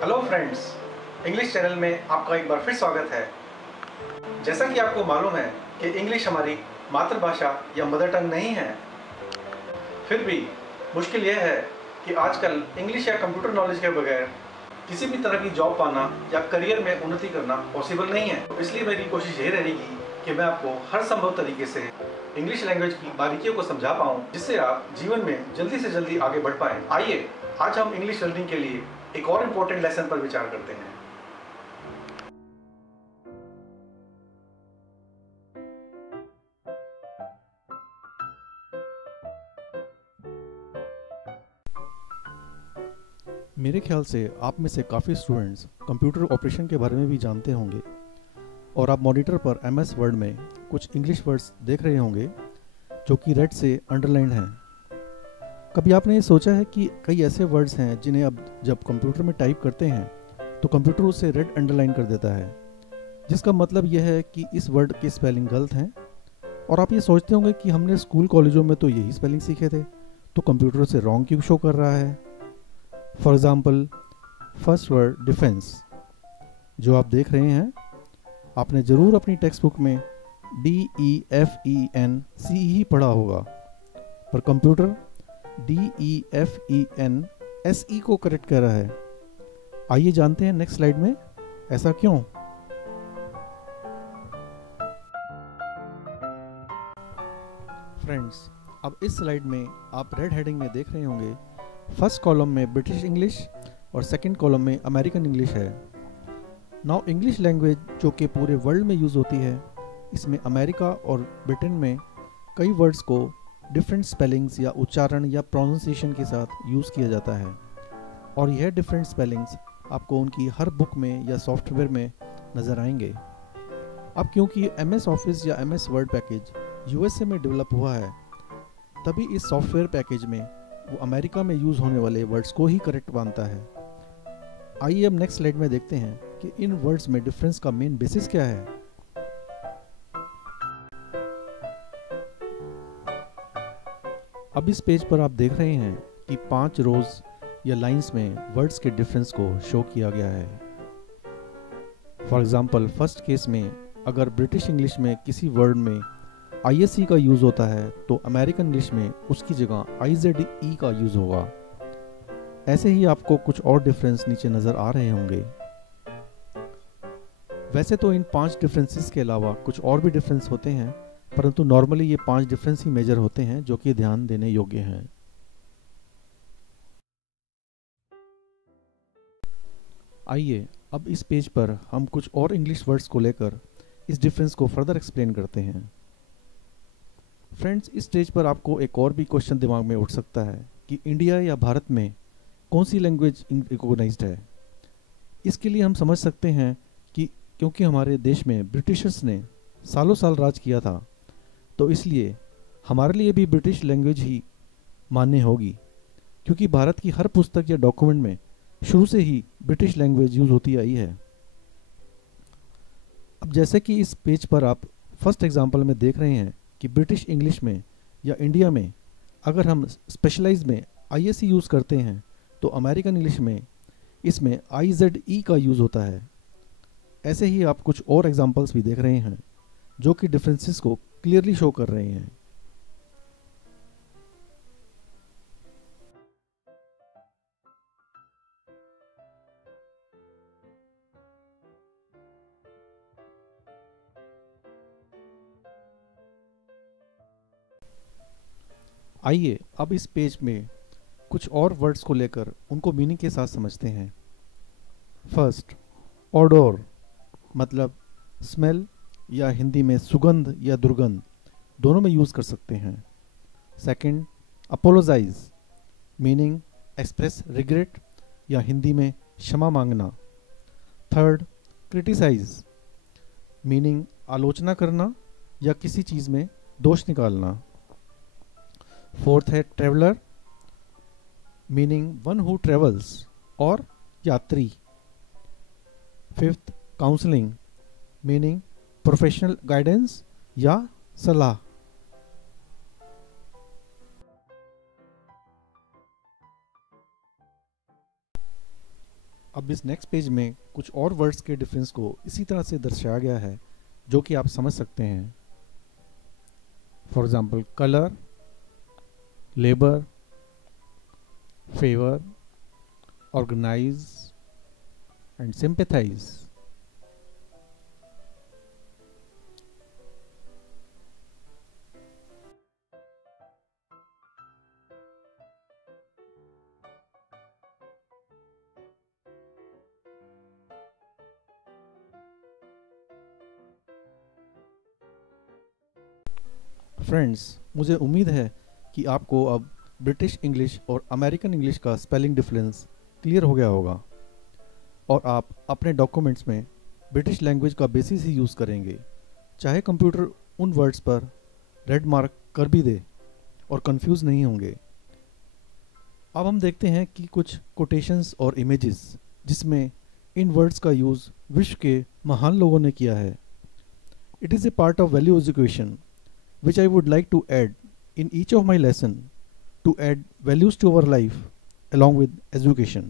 Hello friends, English channel में आपका एक बार फिर स्वागत है। जैसा कि आपको मालूम है कि इंग्लिश हमारी मातृभाषा या मदर टंग नहीं है, फिर भी मुश्किल यह है कि आजकल इंग्लिश या कंप्यूटर नॉलेज के बगैर किसी भी तरह की जॉब पाना या करियर में उन्नति करना पॉसिबल नहीं है। तो इसलिए मेरी कोशिश यही रहेगी कि मैं आपको हर संभव तरीके से इंग्लिश लैंग्वेज की बारीकियों को समझा पाऊँ, जिससे आप जीवन में जल्दी से जल्दी आगे बढ़ पाएँ। आइए आज हम इंग्लिश लर्निंग के लिए एक और इम्पोर्टेंट लेसन पर विचार करते हैं। मेरे ख्याल से आप में से काफ़ी स्टूडेंट्स कंप्यूटर ऑपरेशन के बारे में भी जानते होंगे और आप मॉनिटर पर MS वर्ड में कुछ इंग्लिश वर्ड्स देख रहे होंगे जो कि रेड से अंडरलाइंड हैं। कभी आपने ये सोचा है कि कई ऐसे वर्ड्स हैं जिन्हें अब जब कंप्यूटर में टाइप करते हैं तो कंप्यूटर उसे रेड अंडरलाइन कर देता है, जिसका मतलब यह है कि इस वर्ड के स्पेलिंग गलत हैं। और आप ये सोचते होंगे कि हमने स्कूल कॉलेजों में तो यही स्पेलिंग सीखे थे, तो कंप्यूटर उसे रॉन्ग क्यों शो कर रहा है। For example, first word defence जो आप देख रहे हैं, आपने ज़रूर अपनी टेक्स्ट बुक में DEFENCE ही पढ़ा होगा, पर कंप्यूटर DEFENSE को करेक्ट कर रहा है। आइए जानते हैं नेक्स्ट स्लाइड में ऐसा क्यों। फ्रेंड्स, अब इस स्लाइड में आप रेड हेडिंग में देख रहे होंगे, फर्स्ट कॉलम में ब्रिटिश इंग्लिश और सेकंड कॉलम में अमेरिकन इंग्लिश है। नाउ इंग्लिश लैंग्वेज जो कि पूरे वर्ल्ड में यूज़ होती है, इसमें अमेरिका और ब्रिटेन में कई वर्ड्स को डिफरेंट स्पेलिंग्स या उच्चारण या प्रोनाउंसिएशन के साथ यूज़ किया जाता है, और यह डिफरेंट स्पेलिंग्स आपको उनकी हर बुक में या सॉफ्टवेयर में नज़र आएंगे। अब क्योंकि MS ऑफिस या MS वर्ड पैकेज USA में डेवलप हुआ है, तभी इस सॉफ्टवेयर पैकेज में वो अमेरिका में यूज़ होने वाले वर्ड्स को ही करेक्ट मानता है। आइए अब नेक्स्ट स्लाइड में देखते हैं कि इन वर्ड्स में डिफरेंस का मेन बेसिस क्या है। अब इस पेज पर आप देख रहे हैं कि 5 रोज या लाइंस में वर्ड्स के डिफरेंस को शो किया गया है। फॉर एग्जाम्पल, फर्स्ट केस में अगर ब्रिटिश इंग्लिश में किसी वर्ड में ISE का यूज़ होता है तो अमेरिकन इंग्लिश में उसकी जगह IZE का यूज़ होगा। ऐसे ही आपको कुछ और डिफरेंस नीचे नज़र आ रहे होंगे। वैसे तो इन 5 डिफरेंसेस के अलावा कुछ और भी डिफरेंस होते हैं, परंतु नॉर्मली ये 5 डिफरेंस ही मेजर होते हैं जो कि ध्यान देने योग्य हैं। आइए अब इस पेज पर हम कुछ और इंग्लिश वर्ड्स को लेकर इस डिफरेंस को फर्दर एक्सप्लेन करते हैं। फ्रेंड्स, इस स्टेज पर आपको एक और भी क्वेश्चन दिमाग में उठ सकता है कि इंडिया या भारत में कौन सी लैंग्वेज रिकॉग्नाइज्ड है। इसके लिए हम समझ सकते हैं कि क्योंकि हमारे देश में ब्रिटिशर्स ने सालों साल राज किया था, तो इसलिए हमारे लिए भी ब्रिटिश लैंग्वेज ही मान्य होगी, क्योंकि भारत की हर पुस्तक या डॉक्यूमेंट में शुरू से ही ब्रिटिश लैंग्वेज यूज़ होती आई है। अब जैसे कि इस पेज पर आप फर्स्ट एग्जांपल में देख रहे हैं कि ब्रिटिश इंग्लिश में या इंडिया में अगर हम स्पेशलाइज में ISE यूज़ करते हैं तो अमेरिकन इंग्लिश में इसमें IZE का यूज़ होता है। ऐसे ही आप कुछ और एग्जांपल्स भी देख रहे हैं जो कि डिफरेंसेस को क्लियरली शो कर रहे हैं। आइए अब इस पेज में कुछ और वर्ड्स को लेकर उनको मीनिंग के साथ समझते हैं। फर्स्ट, ऑडोर मतलब स्मेल या हिंदी में सुगंध या दुर्गंध, दोनों में यूज़ कर सकते हैं। Second, apologise meaning express regret या हिंदी में क्षमा मांगना। थर्ड, क्रिटिसाइज मीनिंग आलोचना करना या किसी चीज़ में दोष निकालना। फोर्थ है traveller meaning one who travels और यात्री। Fifth, counselling meaning professional guidance या सलाह। अब इस नेक्स्ट पेज में कुछ और वर्ड्स के डिफरेंस को इसी तरह से दर्शाया गया है जो कि आप समझ सकते हैं। For example colour, labour, favour, organise and sympathise. Friends, मुझे उम्मीद है कि आपको अब ब्रिटिश इंग्लिश और अमेरिकन इंग्लिश का स्पेलिंग डिफरेंस क्लियर हो गया होगा और आप अपने डॉक्यूमेंट्स में ब्रिटिश लैंग्वेज का बेसिस ही यूज़ करेंगे, चाहे कंप्यूटर उन वर्ड्स पर रेड मार्क कर भी दे और कंफ्यूज नहीं होंगे। अब हम देखते हैं कि कुछ कोटेशंस और इमेजेस जिसमें इन वर्ड्स का यूज़ विश्व के महान लोगों ने किया है। It is a part of value education which I would like to add in each of my lesson to add values to our life along with education.